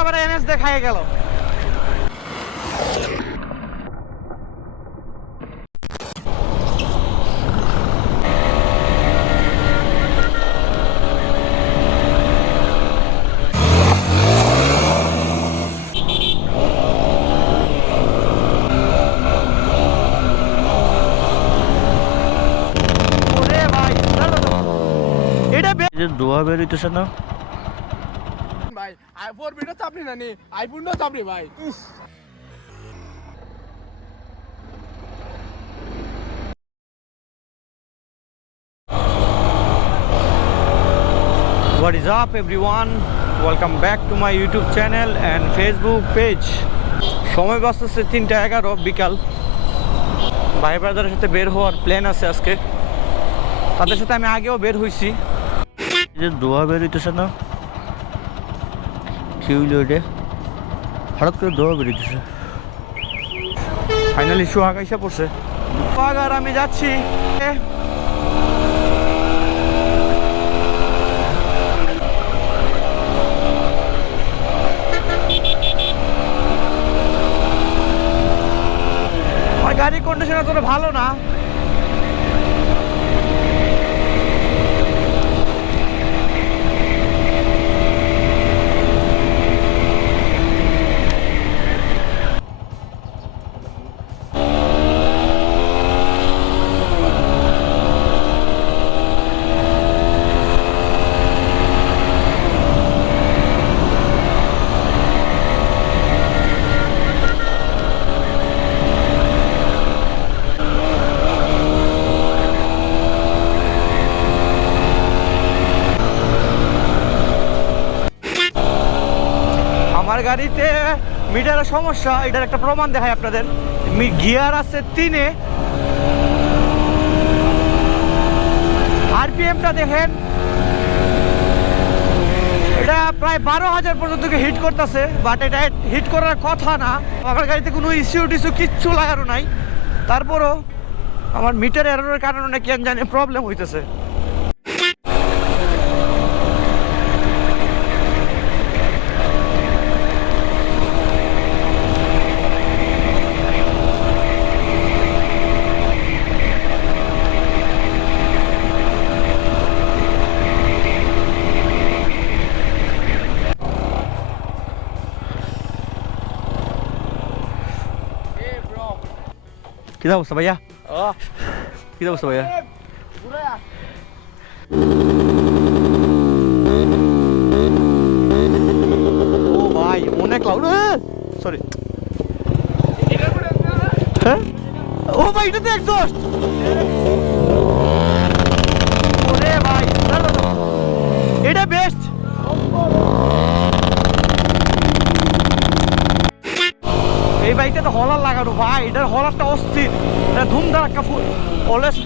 আবার এনএস দেখায় গেল। ধোয়া বেরোইতেছে না ভাই, আইফোন ভিডিও চাপনি না নি, আইফোনটাও চাপনি ভাই। What is up everyone? Welcome back to my YouTube channel and Facebook page. সময় বাজতেছে 3:11 বিকাল। ভাই ব্রাদারের সাথে বের হওয়ার প্ল্যান আছে আজকে। তাদের সাথে আমি আগেও বের হইছি। ধোয়া বেরোইতেছে না কি হইল রে, হঠাৎ করে ধোয়া বেরোইতেছে। ফাইনালি সোহাগ এসে পড়ছে। সোহাগ আর আমি যাচ্ছি। আমার গাড়ির কন্ডিশন এতটা ভালো না। আমার গাড়িতে মিটারের সমস্যা, এটার একটা প্রমাণ দেখায় আপনাদের। গিয়ার আছে 3-এ, আরপিএমটা দেখেন, এটা প্রায় 12,000 পর্যন্ত হিট করতেছে, বাট এটা হিট করার কথা না। আমার গাড়িতে কোনো ইস্যু টিস্যু কিচ্ছু লাগানো নাই, তারপরও আমার মিটার এররের কারণে কেন জানি প্রবলেম হইতেছে। কি অবস্থা ভাইয়া? কি অবস্থা ভাইয়া? ও ভাই অনেক লাউড, সরি। হ্যাঁ ও ভাই, এটা তো এক্সস্ট। ওরে ভাই এটা বেস্ট। এই বাইকটা তো হলার লাগানো ভাই, এটার হলারটা অস্থির, এটা ধুমধারাক্কা ফুল অলওয়েজ।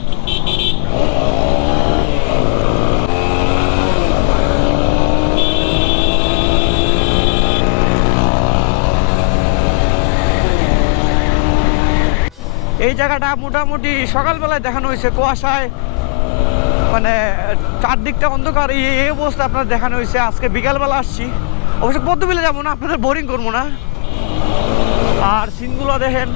এই জায়গাটা মোটামুটি সকালবেলায় দেখানো হয়েছে, কুয়াশায় মানে চারদিকটা অন্ধকার, এই অবস্থা আপনার দেখানো হয়েছে। আজকে বিকালবেলা আসছি, অবশ্য পদ্মবিলে যাবো না, আপনাদের বোরিং করবো না। আর সিনগুলো দেখেন,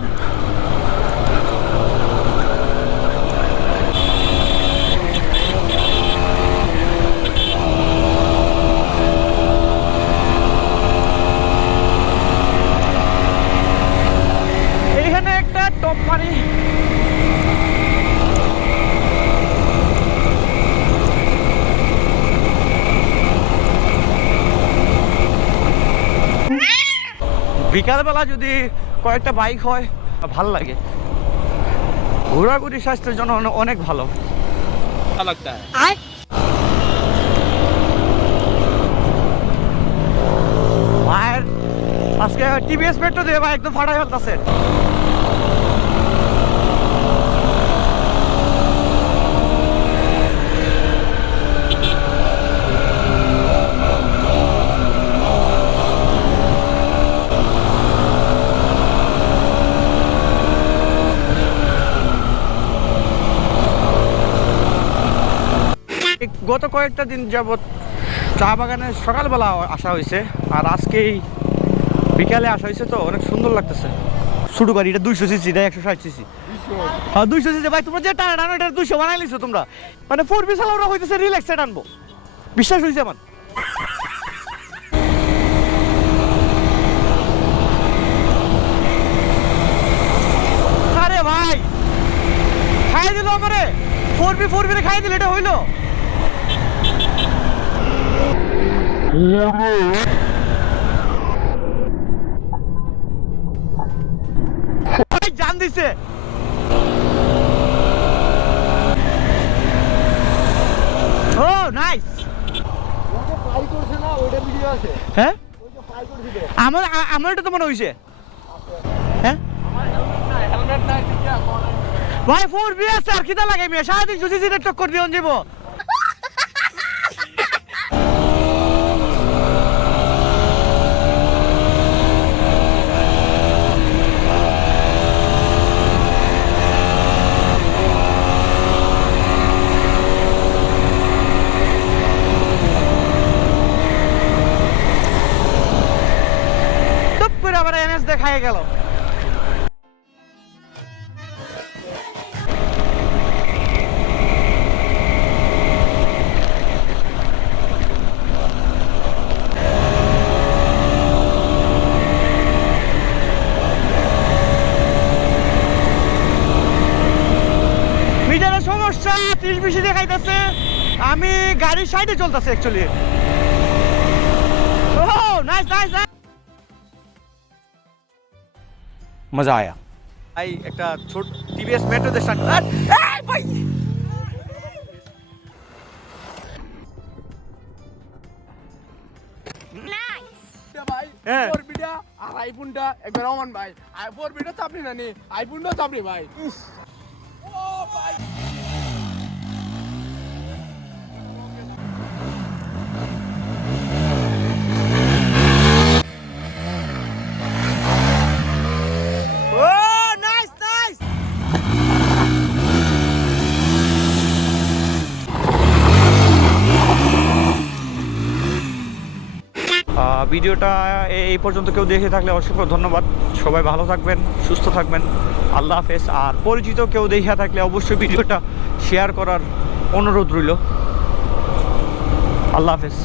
এইখানে একটা টপ মারি। বিকালবেলা যদি কয়েকটা বাইক হয় ভাল লাগে, ঘোরাঘুরি স্বাস্থ্যের জন্য অনেক ভালো লাগতা। মায়ের আজকে টিভিএস মেট্রো দিয়ে ভাই একদম ফাটাই ফেলতেছে। গত কয়েকটা দিন যাবত চা বাগানে সকালবেলা আসা হয়েছে, আর আজকেই বিকালে আসা হয়েছে, তো অনেক সুন্দর লাগতেছে। ছোট গাড়ি, এটা 200 সিসি, এটা 160 সিসি। হ্যাঁ 200 সিসি ভাই, তোমরা যে টানা এটা 200 বানাই লিছো তোমরা। মানে 4B চালাওরা হইতেছে রিল্যাক্সে টানবো, বিশ্বাস হয়েছে আমার। আরে ভাই খাই দিল আমারে, 4B রে খাই দিল, এটা হইলো? জান দিছে। ও নাইস। হ্যাঁ আমার এটা তো মনে হইছে। হ্যাঁ ভাই 4B আছে, আর কিটা লাগাই মিয়া, সারাদিন সুসি সিটের চক্কর দিও যাবো। আবার এনএস দেখায় গেল। মিটারের সমস্যা 30-20 দেখাইতেছে, আমি গাড়ির সাইডে চলতেছে অ্যাকচুয়ালি। ও নাইস নাইস নাইস, মজা আয়া। ভাই একটা ছোট টিভিএস মেট্রো দে স্টার্ট। এই ভাই ভাই হ্যাঁ। 4B আর আইফোনটা একবার অমান ভাই, 4B চাপলি না নি, আইফোনটাও চাপলি ভাই। ও ভাই ও নাইস নাইস। ভিডিওটা এই পর্যন্ত কেউ দেখে থাকলে অসংখ্য ধন্যবাদ। সবাই ভালো থাকবেন, সুস্থ থাকবেন, আল্লাহ হাফেজ। আর পরিচিত কেউ দেখে থাকলে অবশ্যই ভিডিওটা শেয়ার করার অনুরোধ রইল। আল্লাহ হাফেজ।